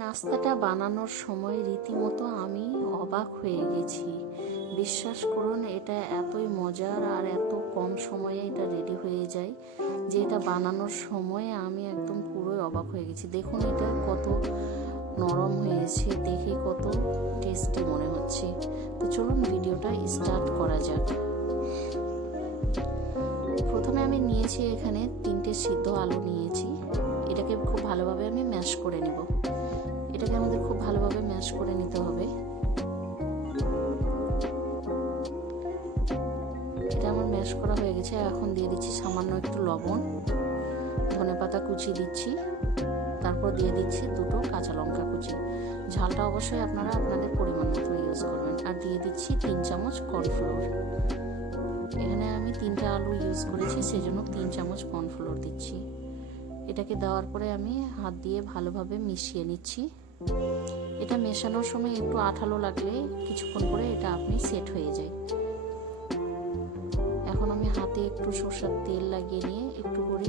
নাস্তাটা বানানোর সময় রীতিমতো আমি অবাক হয়ে গেছি। বিশ্বাস করুন, এটা এতই মজার আর এত কম সময়ে এটা রেডি হয়ে যায় যে এটা বানানোর সময় আমি একদম পুরোই অবাক হয়ে গেছি। দেখুন এটা কত নরম হয়েছে, দেখে কত টেস্টি মনে হচ্ছে। তো চলুন ভিডিওটা স্টার্ট করা যাক। প্রথমে আমি নিয়েছি এখানে 3টে সিদ্ধ আলু নিয়েছি। এটাকে খুব ভালোভাবে আমি ম্যাশ করে নেব। এটাকে আমাদের খুব ভালোভাবে ম্যাশ করে নিতে হবে। এটা আমার ম্যাশ করা হয়ে গেছে। এখন দিয়ে দিচ্ছি সামান্য একটু লবণ, ধনেপাতা কুচি দিচ্ছি, তারপর দিয়ে দিচ্ছি 2টো কাঁচা লঙ্কা কুচি। ঝালটা অবশ্যই আপনারা আপনাদের পরিমাণ মতো ইউজ করবেন। আর দিয়ে দিচ্ছি 3 চামচ কর্নফ্লোর। এখানে আমি 3টা আলু ইউজ করেছি, সেজন্য 3 চামচ কর্নফ্লোর দিচ্ছি। এটাকে দেওয়ার পরে আমি হাত দিয়ে ভালোভাবে মিশিয়ে নিচ্ছি। এটা মেশানোর সময় একটু আঠালো লাগলে কিছুক্ষণ পরে এটা আপনি সেট হয়ে যায়। এখন আমি হাতে একটু সরষের তেল লাগিয়ে নিয়ে একটু করে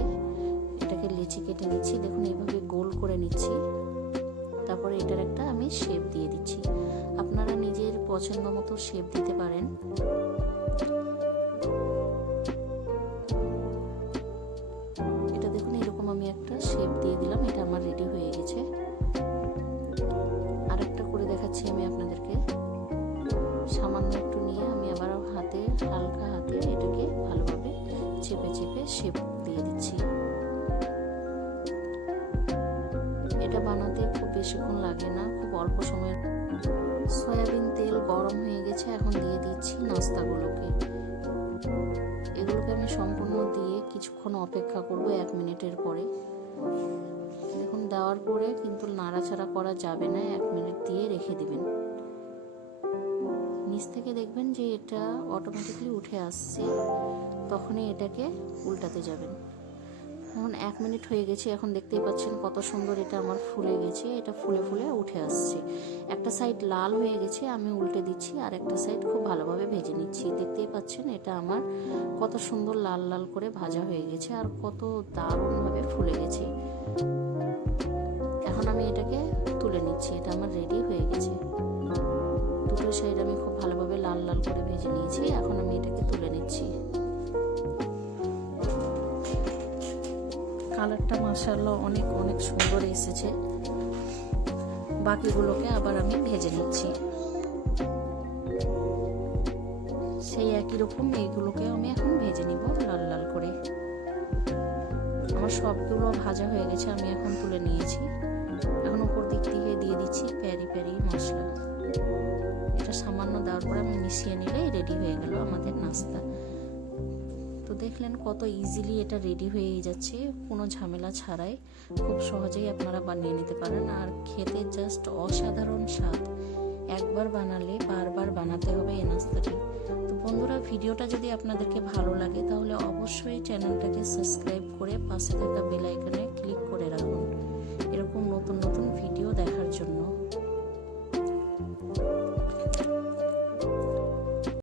এটাকে লেচি কেটে নিচ্ছি। দেখুন এইভাবে গোল করে নিচ্ছি। তারপরে এটার একটা আমি শেপ দিয়ে দিচ্ছি। আপনারা নিজের পছন্দ মতো শেপ দিতে পারেন। এটা দেখুন এরকম আমি একটা শেপ দিয়ে দিলাম। এটা আমার রেডি হয়ে গেছে। আরেকটা করে দেখাচ্ছি আমি আপনাদেরকে। সামান্য একটু নিয়ে আমি আবার হাতে হালকা হাতে এটাকে ভালোভাবে চেপে চেপে শেপ দিয়ে দিচ্ছি। এটা বানাতে খুব বেশিক্ষণ লাগে না, খুব অল্প সময়ের। সয়াবিন তেল গরম হয়ে গেছে। এখন দিয়ে দিচ্ছি নাস্তাগুলোকে। এগুলোকে আমি সম্পূর্ণ দিয়ে কিছুক্ষণ অপেক্ষা করব, 1 মিনিটের পরে। দেখুন দেওয়ার পরে কিন্তু নাড়াচাড়া করা যাবে না, 1 মিনিট দিয়ে রেখে দিবেন। নিচ থেকে দেখবেন যে এটা অটোমেটিকলি উঠে আসছে, তখনই এটাকে উল্টাতে যাবেন। এখন 1 মিনিট হয়ে গেছে। এখন দেখতেই পাচ্ছেন কত সুন্দর এটা আমার ফুলে গেছে। এটা ফুলে ফুলে উঠে আসছে। একটা সাইড লাল হয়ে গেছে, আমি উল্টে দিচ্ছি। আর একটা সাইড খুব ভালোভাবে ভেজে নিচ্ছি। দেখতেই পাচ্ছেন এটা আমার কত সুন্দর লাল লাল করে ভাজা হয়ে গেছে আর কত দারুণভাবে ফুলে গেছে। এখন আমি এটাকে তুলে নিচ্ছি। এটা আমার রেডি হয়ে গেছে। দুটো সাইড আমি খুব ভালোভাবে লাল লাল করে ভেজে নিয়েছি। এখন আমি এটাকে তুলে নিচ্ছি। কালারটা মাশাআল্লাহ অনেক অনেক সুন্দর এসেছে। বাকিগুলোকে আবার আমি ভেজে নিচ্ছি। সেই একই রকম এইগুলোকে আমি এখন ভেজে নিব লাল লাল করে। আমার সবগুলো ভাজা হয়ে গেছে, আমি এখন তুলে নিয়েছি। এখন উপর দিক থেকে দিয়ে দিচ্ছি প্যারি প্যারি মশলা। এটা সামান্য দেওয়ার পরে আমি মিশিয়ে নিলেই রেডি হয়ে গেল আমাদের নাস্তা। তো দেখলেন কত ইজিলি এটা রেডি হয়ে যাচ্ছে, কোনো ঝামেলা ছাড়াই। খুব সহজেই আপনারা বানিয়ে নিতে পারেন। আর খেতে জাস্ট অসাধারণ স্বাদ। একবার বানালে বারবার বানাতে হবে এই নাস্তাটি। তো বন্ধুরা, ভিডিওটা যদি আপনাদেরকে ভালো লাগে তাহলে অবশ্যই চ্যানেলটাকে সাবস্ক্রাইব করে পাশে থাকা বেল আইকনে ক্লিক করে রাখুন এরকম নতুন নতুন ভিডিও দেখার জন্য।